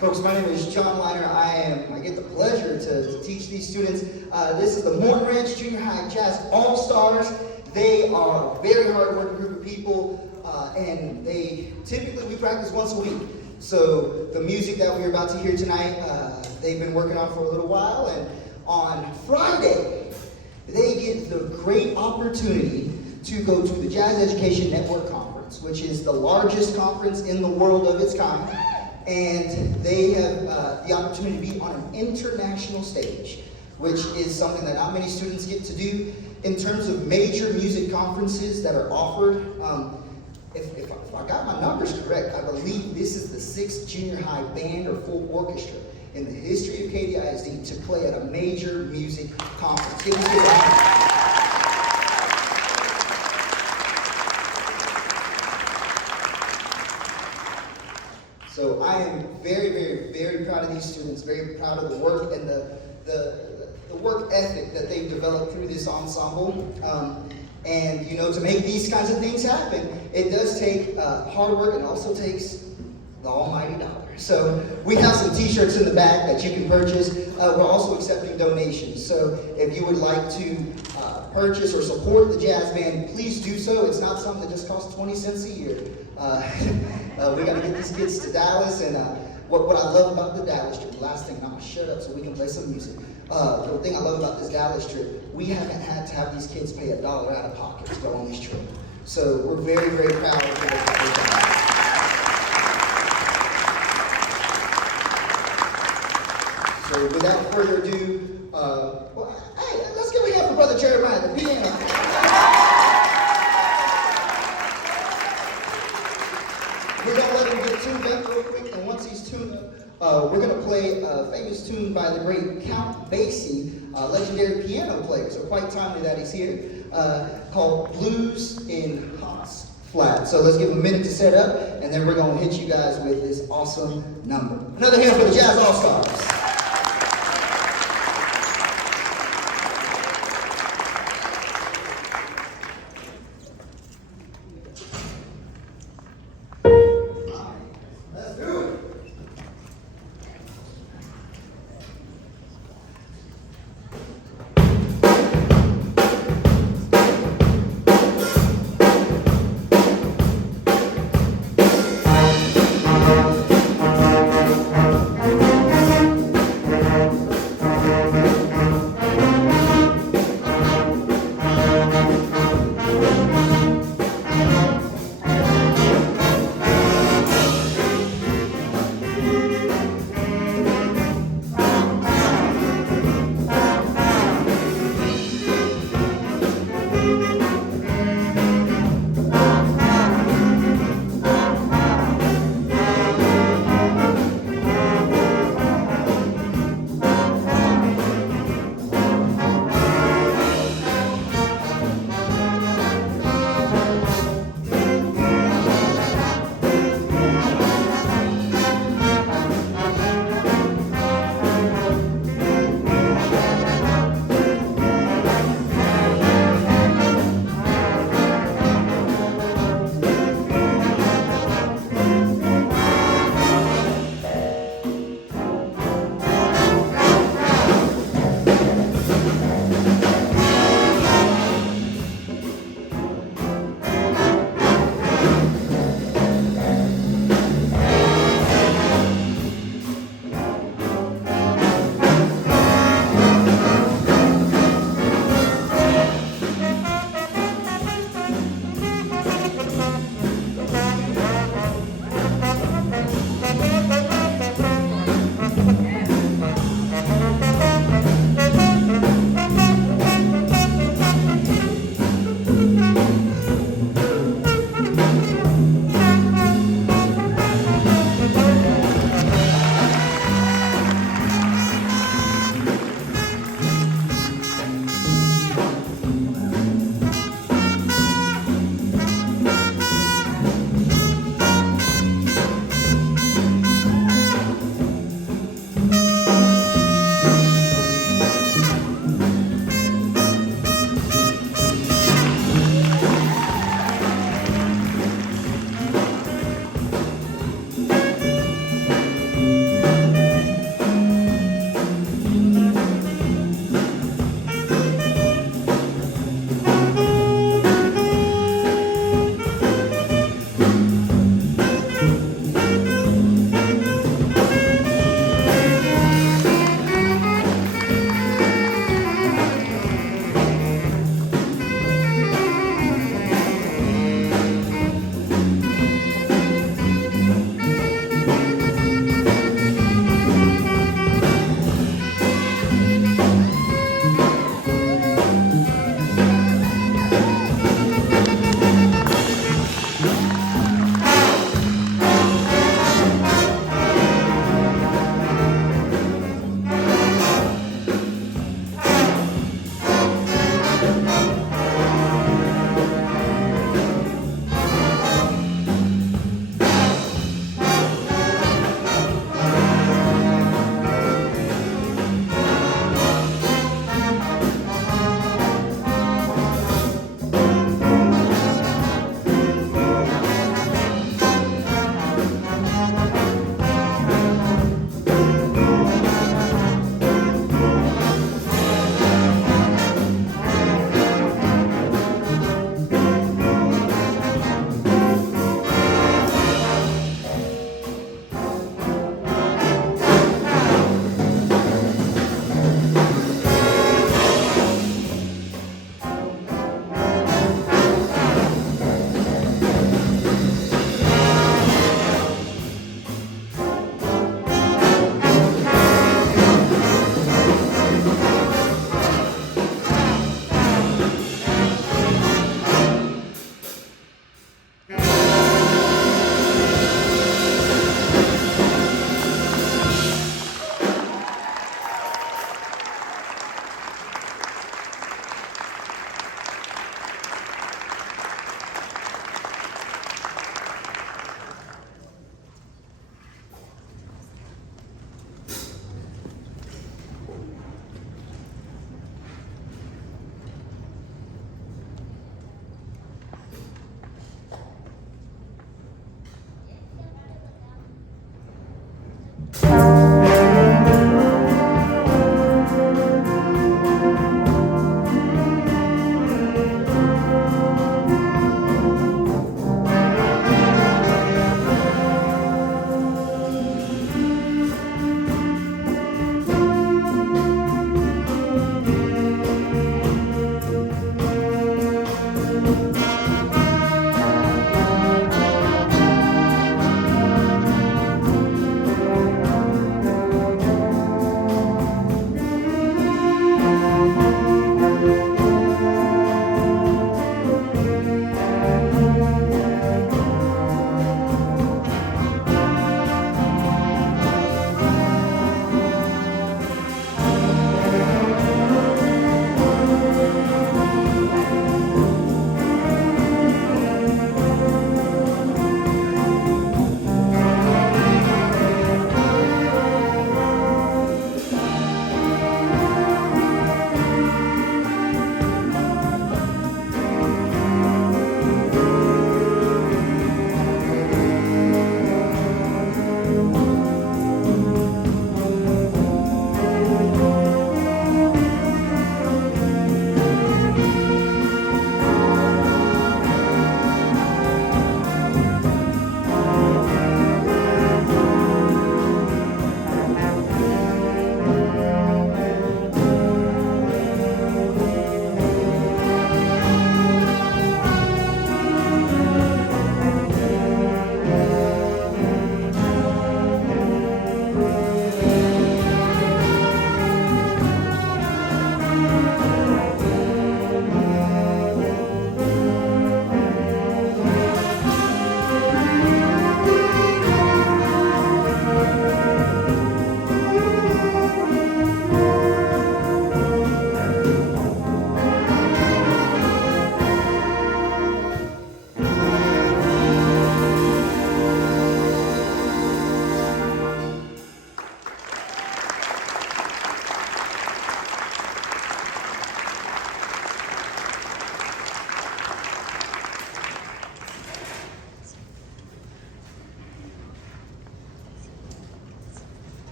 Folks, my name is John Liner. I get the pleasure to teach these students. This is the MRJH Junior High Jazz All-Stars. They are a very hard-working group of people, and we practice once a week. So the music that we're about to hear tonight, they've been working on for a little while, and on Friday, they get the great opportunity to go to the Jazz Education Network Conference, which is the largest conference in the world of its kind. And they have the opportunity to be on an international stage, which is something that not many students get to do. In terms of major music conferences that are offered, if I got my numbers correct, I believe this is the 6th junior high band or full orchestra in the history of KDISD to play at a major music conference. Give us a round. So I am very, very, very proud of these students, very proud of the work and the work ethic that they've developed through this ensemble. And you know, to make these kinds of things happen, it does take hard work and also takes the almighty dollar. So we have some t-shirts in the back that you can purchase. We're also accepting donations. So if you would like to purchase or support the jazz band, please do so. It's not something that just costs 20 cents a year. We got to get these kids to Dallas, and what I love about the Dallas trip, the last thing, and I'm going to shut up so we can play some music. The thing I love about this Dallas trip, we haven't had to have these kids pay $1 out of pocket to go on this trip. So we're very, very proud of it. So without further ado, hey, let's give a hand for Brother Jerry Ryan, the piano. We're going to let him get tuned up. real quick, and once he's tuned up, we're going to play a famous tune by the great Count Basie, legendary piano player, so quite timely that he's here, called Blues in Haas Flat. So let's give him a minute to set up, and then we're going to hit you guys with this awesome number. Another hand for the Jazz All-Stars.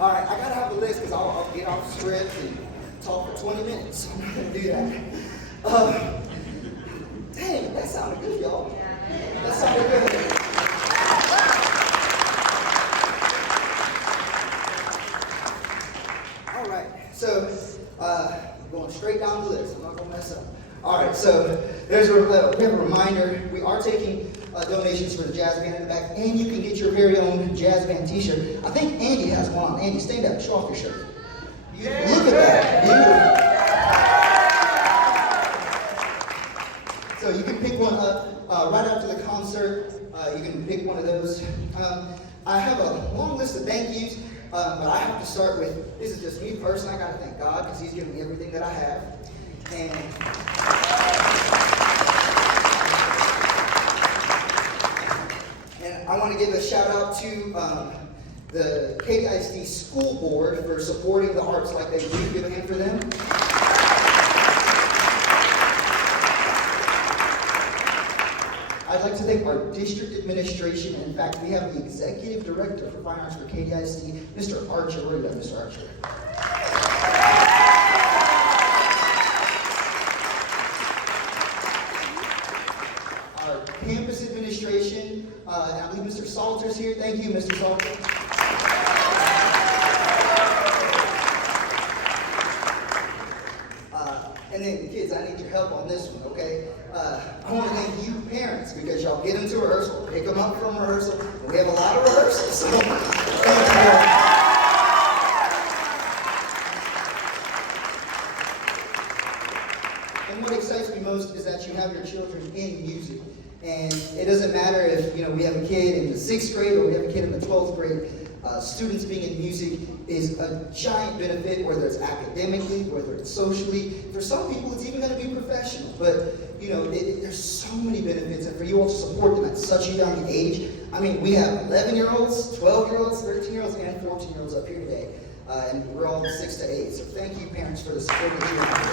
All right, I gotta have a list because I'll get off script and talk for 20 minutes. I'm not gonna do that. Dang, that sounded good, y'all. That sounded good. All right, so going straight down the list. I'm not gonna mess up. All right, so we have a reminder. We are taking donations for the jazz band in the back, and you can get your very own jazz band T-shirt. I think Andy has one on. Andy, stand up, show off your shirt. Look at that, beautiful. So you can pick one up right after the concert. You can pick one of those. I have a long list of thank yous, but I have to start with, this is just me personally. I got to thank God because He's given me everything that I have. And I want to give a shout out to the KISD School Board for supporting the arts like they do. Give a hand for them. I'd like to thank our district administration. In fact, we have the executive director for fine arts for KISD, Mr. Archer. Where are you at, Mr. Archer? Our campus administration, and I believe Mr. Salter's here. Thank you, Mr. Salter. And then, kids, I need your help on this one, okay? I want to thank you parents because y'all get them to rehearsal, pick them up from rehearsal, and we have a lot of rehearsals, so thank you. And what excites me most is that you have your children in music. And it doesn't matter if we have a kid in the 6th grade or we have a kid in the 12th grade. Students being in music is a giant benefit, whether it's academically, whether it's socially. For some people, it's even going to be professional. But, there's so many benefits. And for you all to support them at such a young age. I mean, we have 11-year-olds, 12-year-olds, 13-year-olds, and 14-year-olds up here today. And we're all 6 to 8. So thank you, parents, for the support that you have.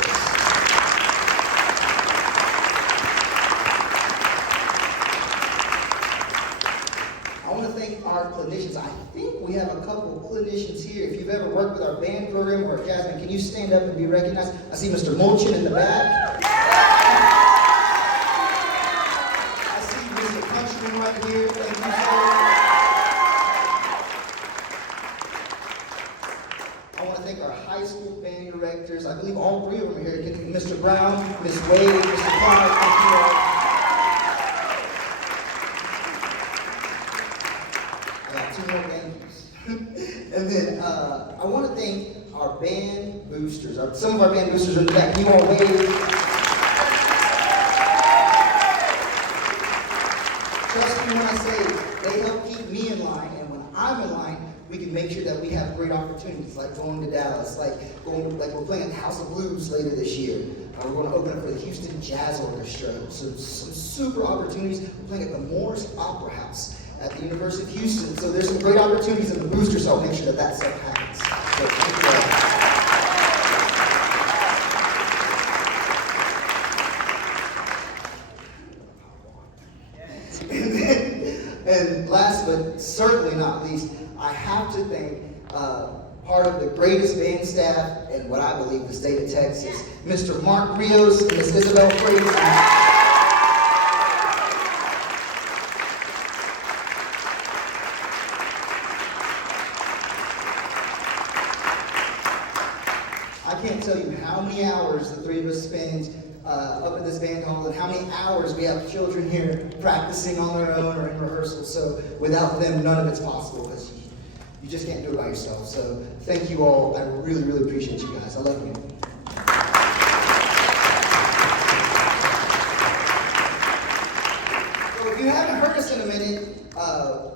Our clinicians. I think we have a couple of clinicians here. If you've ever worked with our band program or jazz band, can you stand up and be recognized? I see Mr. Mulchin in the back. I see Mr. Punchman right here. Thank you, sir. I want to thank our high school band directors. I believe all 3 of them are here. Mr. Brown, Ms. Wade, Mr. Clark. Thank you all. And then I want to thank our band boosters. Some of our band boosters are in the back. Can you all wave? Trust me when I say they help keep me in line, and when I'm in line, we can make sure that we have great opportunities, like going to Dallas, like we're playing at the House of Blues later this year. We're going to open up for the Houston Jazz Orchestra. So some super opportunities. We're playing at the Morris Opera House at the University of Houston. So there's some great opportunities in the booster, so I'll make sure that stuff happens. So, and last but certainly not least, I have to thank part of the greatest band staff in what I believe the state of Texas, Mr. Mark Rios and Ms. Isabel Fraser. I can't tell you how many hours the 3 of us spend up in this band hall and how many hours we have children here practicing on their own or in rehearsal. So without them, none of it's possible because you just can't do it by yourself. So thank you all. I really, really appreciate you guys. I love you. So if you haven't heard us in a minute, I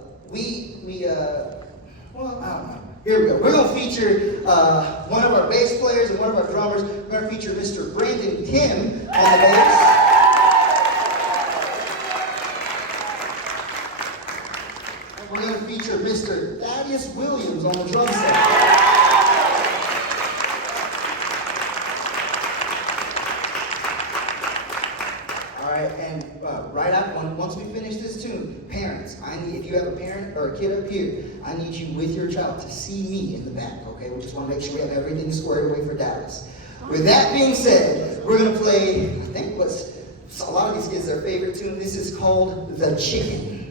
don't know. Here we go. We're going to feature one of our bass players and one of our drummers. We're going to feature Mr. Brandon Kim on the bass. And we're going to feature Mr. Thaddeus Williams on the drum set. All right, and right after, once we finish this tune, parents, if you have a parent or a kid up here, I need you with your child to see me in the back, okay? We just want to make sure we have everything squared away for Dallas. With that being said, we're going to play, I think what's a lot of these kids' their favorite tune. This is called The Chicken.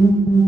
you.